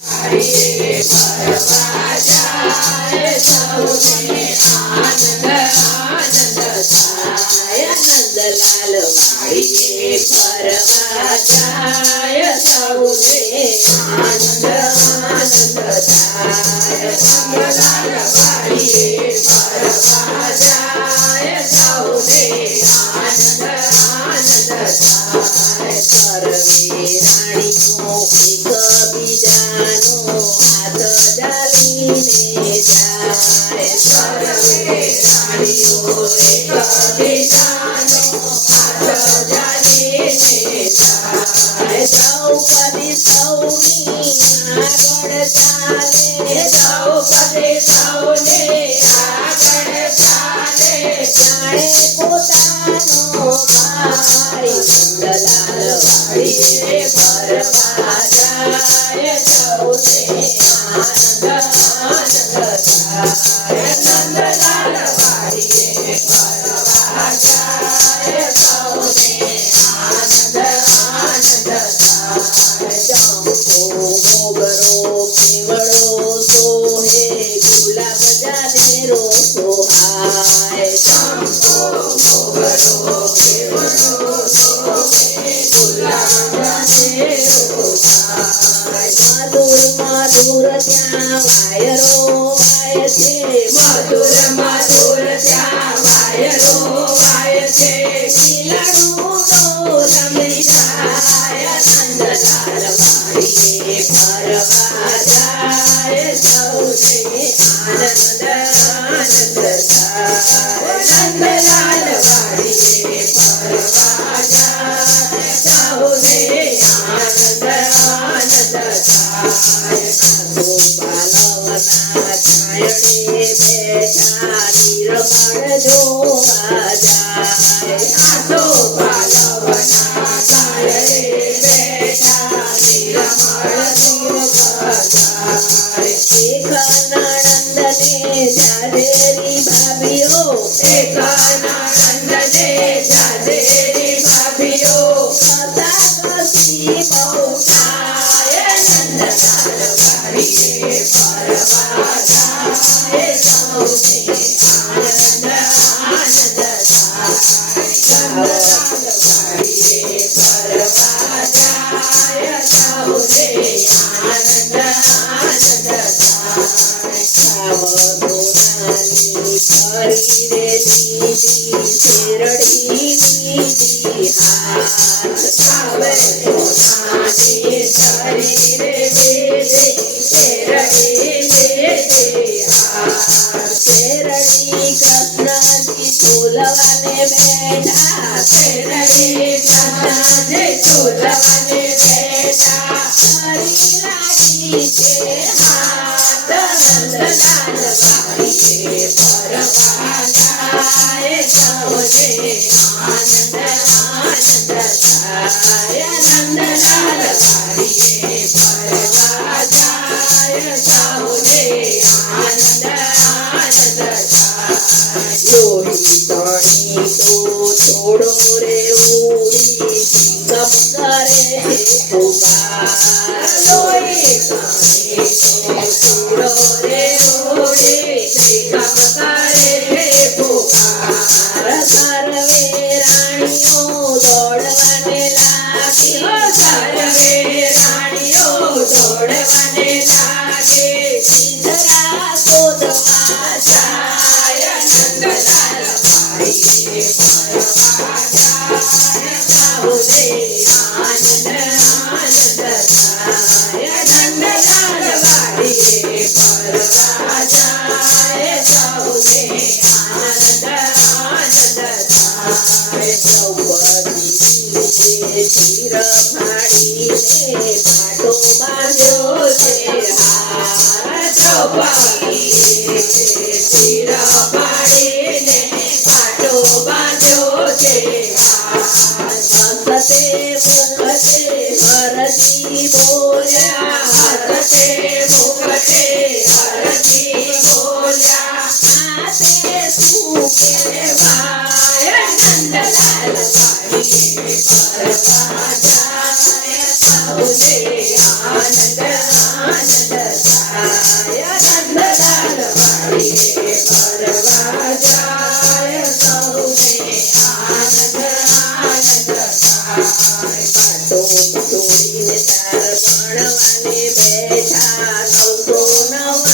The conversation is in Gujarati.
વાડીએ ફરવા જાય સૌને આનંદ આનંદ થાય નંદલાલ વાડીએ ફરવા જાય સૌને આનંદ આનંદ થાય નંદલાલ વાડીએ ફરવા જાય સૌને આનંદ આનંદ થાય સર્વે રાણીઓ એકબીજાનો હાથ જાલીને જાય સર્વે રાણીઓ એકબીજાનો હાથ જાલીને જાય દ્રૌપદી સૌની આગળ ચાલે દ્રૌપદી સૌને આગળ ચાલે જાણે પોતાનો ભાઈ નંદલાલ વાડીએ ફરવા જાય સૌને આનંદ આનંદ થાય નંદલાલ વાડીએ ફરવા જાય સૌને આનંદ આનંદ થાય ચંપો મોગરો કેવડો સોહે ગુલાબ જાનેરો સોહાય ચંપો મોગરો કેવડો સોહે ગુલાબ જાનેરો સોહાય મધુર મધુર ત્યાં વાયરો વાય છે મધુર મધુર ત્યાં વાયરો વાય છે ખીલાડું ડોલમી જાય નંદલાલ વાડીએ ફરવા જાય સૌને આનંદ આનંદ થાય નંદલાલ વાડીએ ફરવા જાય સૌને આનંદ આનંદ થાય ગોપાલવના છાયડે બેઠા નિર્મળ જોવા જાય આસો પાલવના છાયડે બેઠા નિર્મળ જોવા જાય એક નણંદને જાજેરી ભાભીઓ એક નણંદને જાજેરી ભાભીઓ કથા કસી બહુ થાય નંદલાલ વાડીએ ફરવા જાય સૌને આનંદ આનંદ થાય નંદલાલ વાડીએ ફરવા જાય સૌને આનંદ આનંદ થાય સાવધોનાની શરીરે લીધી શેરડી લીધી હાથ સાવધોનાની શરીરે લીધી શેરડી લીધી હાથ શેરડી કૃષ્ણજી ઝૂલવાને બેઠા શેરડી કૃષ્ણજી ઝૂલવાને બેઠા હરી લાગી છે હાથ નંદલાલ વાડીએ ફરવા જાય સૌને આનંદ આનંદ થાય નંદલાલ વાડીએ ફરવા જાય સૌને આનંદ આનંદ થાય લોહી તણી તો થોડો રે ઉડી ગમ કરે પુકાર લોહી તણી તો થોડો રે ઉડી ગમ કરે પુકાર સર્વે રાણીઓ દોડવાને લાગી સર્વે રાણીઓ દોડવાને લાગે સિંધરા શોધવા જાય નંદલાલ વાડીએ ફરવા જાય સૌને આનંદ આનંદ થાય નંદલાલ વાડીએ ફરવા જાય સૌને આનંદ આનંદ થાય દ્રૌપદીએ શિર ફાડીને પાટો બાંધ્યો છે હાર દ્રૌપદીએ શિર ફાડીને પાટો બાંધ્યો છે હાર હસતે મુખતે હરજી બોલ્યા હસતે મુખતે હરજી બોલ્યા આતે શું કહેવાય નંદલાલ વાડીએ ફરવા જાય સૌને આનંદ આનંદ બેઠા 999